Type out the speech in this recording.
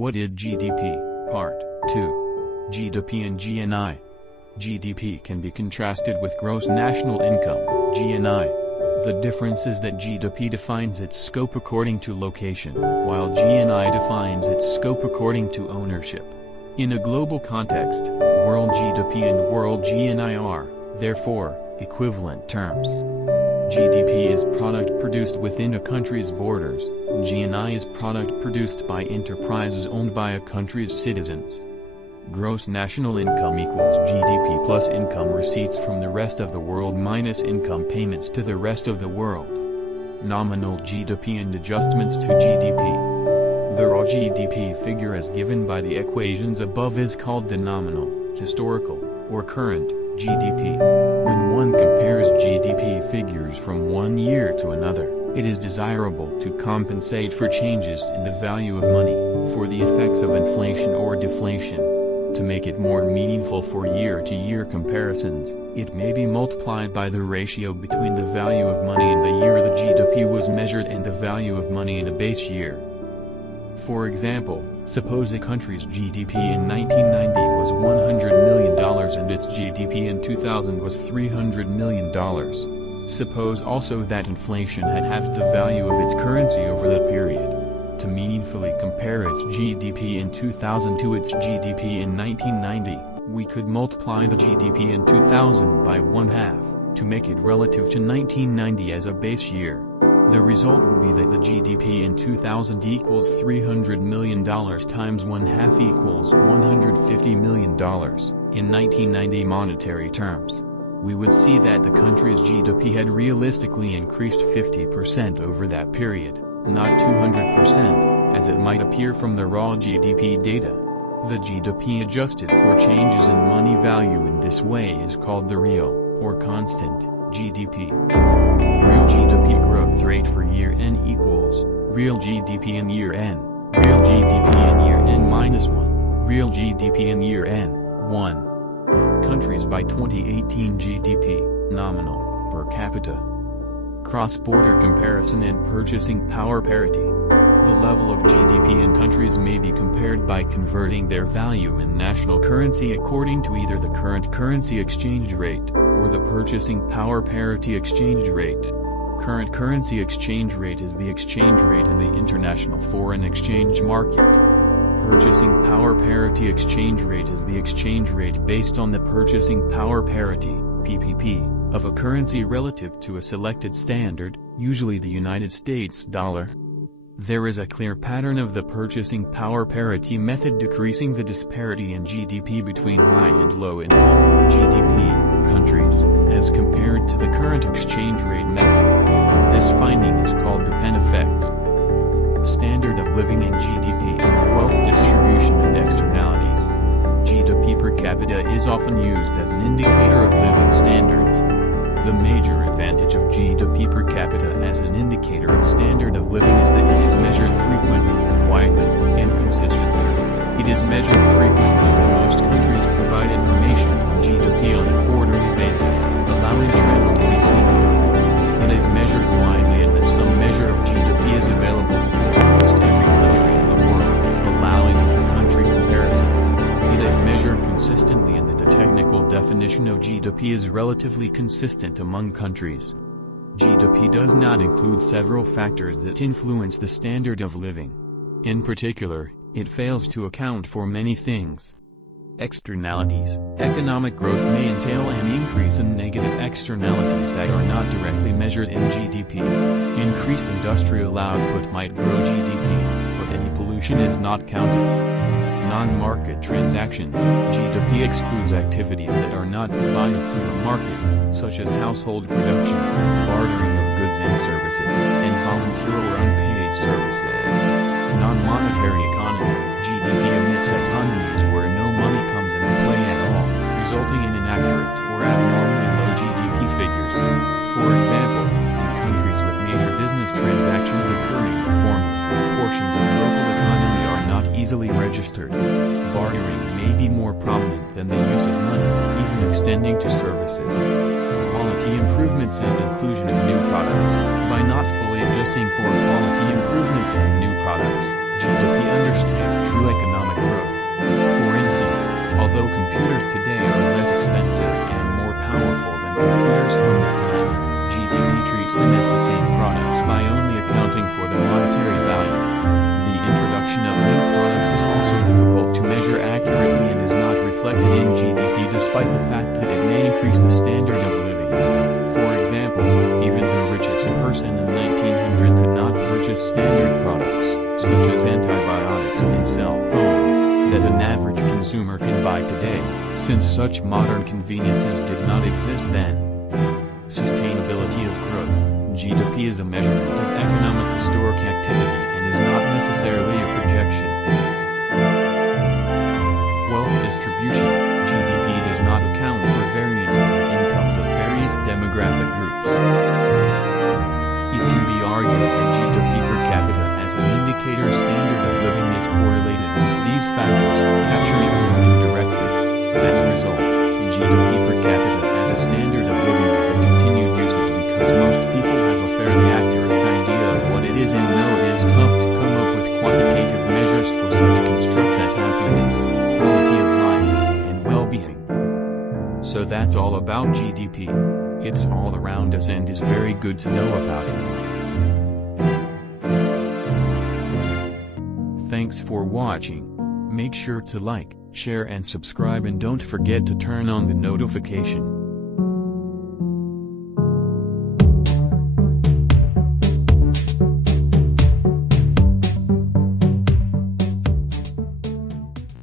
What is GDP? Part 2. GDP and GNI. GDP can be contrasted with gross national income, GNI. The difference is that GDP defines its scope according to location, while GNI defines its scope according to ownership. In a global context, world GDP and world GNI are, therefore, equivalent terms. GDP is product produced within a country's borders, GNI is product produced by enterprises owned by a country's citizens. Gross national income equals GDP plus income receipts from the rest of the world minus income payments to the rest of the world. Nominal GDP and adjustments to GDP. The raw GDP figure as given by the equations above is called the nominal, historical, or current GDP. When one compares GDP figures from one year to another, it is desirable to compensate for changes in the value of money, for the effects of inflation or deflation. To make it more meaningful for year-to-year comparisons, it may be multiplied by the ratio between the value of money in the year the GDP was measured and the value of money in a base year. For example, suppose a country's GDP in 1990 was $100 million and its GDP in 2000 was $300 million. Suppose also that inflation had halved the value of its currency over that period. To meaningfully compare its GDP in 2000 to its GDP in 1990, we could multiply the GDP in 2000 by 1/2, to make it relative to 1990 as a base year. The result would be that the GDP in 2000 equals $300 million times 1/2 equals $150 million, in 1990 monetary terms. We would see that the country's GDP had realistically increased 50% over that period, not 200%, as it might appear from the raw GDP data. The GDP adjusted for changes in money value in this way is called the real, or constant, GDP. Real GDP growth rate for year n equals, real GDP in year n, real GDP in year n minus 1, real GDP in year n, 1. Countries by 2018 GDP, nominal, per capita. Cross-border comparison and purchasing power parity. The level of GDP in countries may be compared by converting their value in national currency according to either the current currency exchange rate, or the purchasing power parity exchange rate. Current currency exchange rate is the exchange rate in the international foreign exchange market. Purchasing power parity exchange rate is the exchange rate based on the purchasing power parity, PPP, of a currency relative to a selected standard, usually the United States dollar. There is a clear pattern of the purchasing power parity method decreasing the disparity in GDP between high and low income GDP countries, as compared to the current exchange rate method. This finding is called the Penn effect. Standard of living and GDP, wealth distribution and externalities. GDP per capita is often used as an indicator of living standards. The major advantage of GDP per capita as an indicator of standard of living is that it is measured frequently, widely, and consistently. It is measured frequently when most countries provide information on GDP on a quarterly basis, allowing trends to be seen quickly. It is measured widely in that some measure of GDP is available for almost every country in the world, allowing inter-country comparisons. It is measured consistently in that the technical definition of GDP is relatively consistent among countries. GDP does not include several factors that influence the standard of living. In particular, it fails to account for many things. Externalities. Economic growth may entail an increase in negative externalities that are not directly measured in GDP. Increased industrial output might grow GDP, but any pollution is not counted. Non-market transactions. GDP excludes activities that are not provided through the market, such as household production, bartering of goods and services, and volunteer or unpaid services. Non-monetary economy. GDP omits economies where no money comes into play at all, resulting in inaccurate or abnormally low GDP figures. For example, in countries with major business transactions occurring informally, portions of local economy are not easily registered. Bartering may be more prominent than the use of money, even extending to services. quality improvements and inclusion of new products. By not fully adjusting for quality improvements and new products, GDP understands true economic growth. For instance, although computers today are less expensive and more powerful than computers from the past, GDP treats them as the same products by only accounting for their monetary value. The introduction of new products is also difficult to measure accurately and is not reflected in GDP despite the fact that it may increase the standard of living. For example, even the richest person in 1900 could not purchase standard products, such as antibiotics and cell phones, that an average consumer can buy today, since such modern conveniences did not exist then. Sustainability of growth. GDP is a measurement of economic historic activity and is not necessarily a projection. Wealth distribution. GDP does not account for variances in incomes of various demographic groups. It can be argued that GDP per capita as an indicator standard of living is correlated with these factors, capturing them indirectly. As a result, GDP per capita as a standard of living is a continued usage because most people have a fairly accurate idea of what it is and know it is tough to come up with quantitative measures for such constructs as happiness, quality of life, and well-being. So that's all about GDP. It's all around us and is very good to know about it. Thanks for watching. Make sure to like, share and subscribe and don't forget to turn on the notifications.